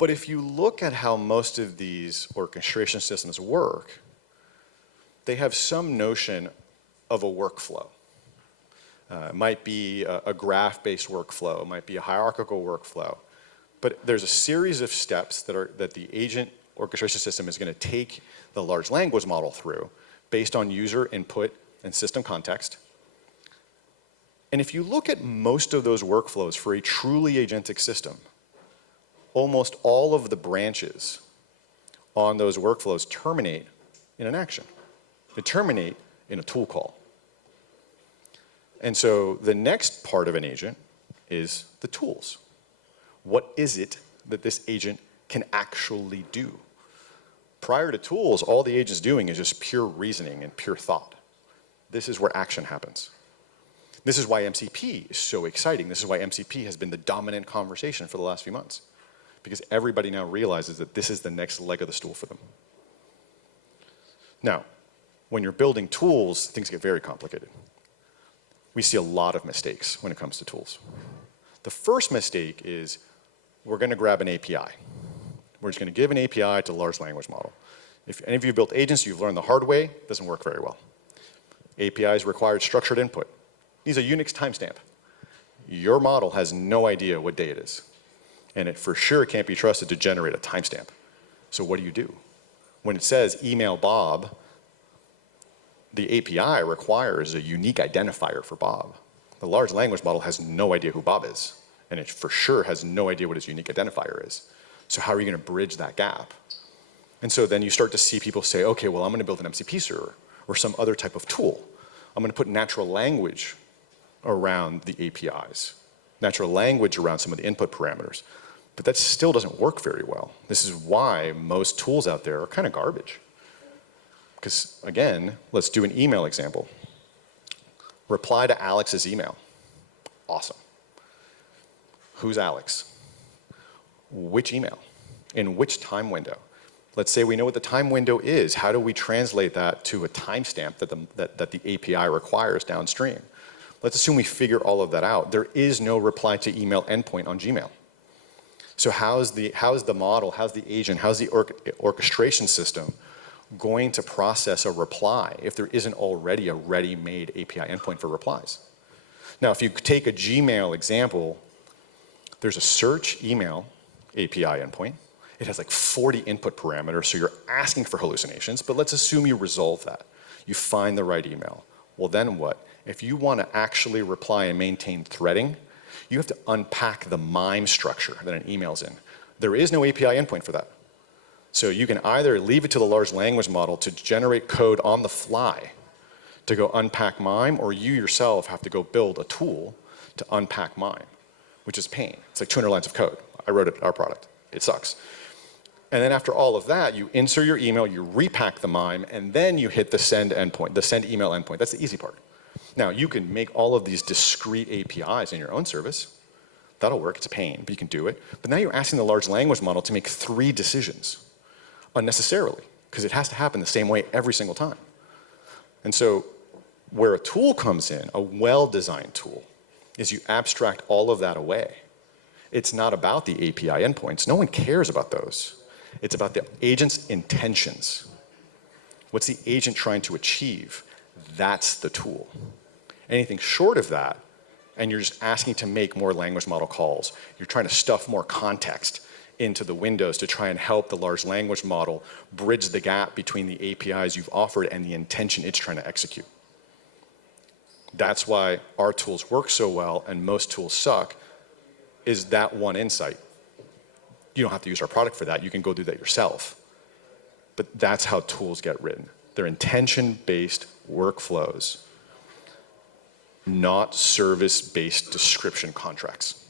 But if you look at how most of these orchestration systems work, they have some notion of a workflow. It might be a graph-based workflow, it might be a hierarchical workflow, but there's a series of steps that the agent orchestration system is going to take the large language model through based on user input and system context. And if you look at most of those workflows for a truly agentic system, almost all of the branches on those workflows terminate in an action. They terminate in a tool call. And so the next part of an agent is the tools. What is it that this agent can actually do? Prior to tools, all the agent's doing is just pure reasoning and pure thought. This is where action happens. This is why MCP is so exciting. This is why MCP has been the dominant conversation for the last few months. Because everybody now realizes that this is the next leg of the stool for them. Now, when you're building tools, things get very complicated. We see a lot of mistakes when it comes to tools. The first mistake is we're going to grab an API. We're just going to give an API to a large language model. If any of you built agents, you've learned the hard way, it doesn't work very well. APIs required structured input. These are Unix timestamp. Your model has no idea what day it is. And it for sure can't be trusted to generate a timestamp. So what do? When it says email Bob, the API requires a unique identifier for Bob. The large language model has no idea who Bob is. And it for sure has no idea what his unique identifier is. So how are you going to bridge that gap? And so then you start to see people say, okay, well, I'm going to build an MCP server or some other type of tool. I'm going to put natural language around the APIs, natural language around some of the input parameters. But that still doesn't work very well. This is why most tools out there are kind of garbage. Because again, let's do an email example. Reply to Alex's email. Awesome. Who's Alex? Which email? In which time window? Let's say we know what the time window is. How do we translate that to a timestamp that the API requires downstream? Let's assume we figure all of that out. There is no reply to email endpoint on Gmail. So how's the model, how's the agent, how's the orchestration system going to process a reply if there isn't already a ready-made API endpoint for replies? Now, if you take a Gmail example, there's a search email API endpoint. It has like 40 input parameters, so you're asking for hallucinations, but let's assume you resolve that. You find the right email. Well, then what? If you want to actually reply and maintain threading, you have to unpack the MIME structure that an email's in. There is no API endpoint for that. So you can either leave it to the large language model to generate code on the fly to go unpack MIME, or you yourself have to go build a tool to unpack MIME, which is pain. It's like 200 lines of code. I wrote it, our product. It sucks. And then after all of that, you insert your email, you repack the MIME, and then you hit the send endpoint, the send email endpoint. That's the easy part. Now, you can make all of these discrete APIs in your own service. That'll work, it's a pain, but you can do it. But now you're asking the large language model to make 3 decisions unnecessarily, because it has to happen the same way every single time. And so where a tool comes in, a well-designed tool, is you abstract all of that away. It's not about the API endpoints. No one cares about those. It's about the agent's intentions. What's the agent trying to achieve? That's the tool. Anything short of that, and you're just asking to make more language model calls, you're trying to stuff more context into the windows to try and help the large language model bridge the gap between the APIs you've offered and the intention it's trying to execute. That's why our tools work so well and most tools suck, is that one insight. You don't have to use our product for that. You can go do that yourself. But that's how tools get written. They're intention-based workflows, not service-based description contracts.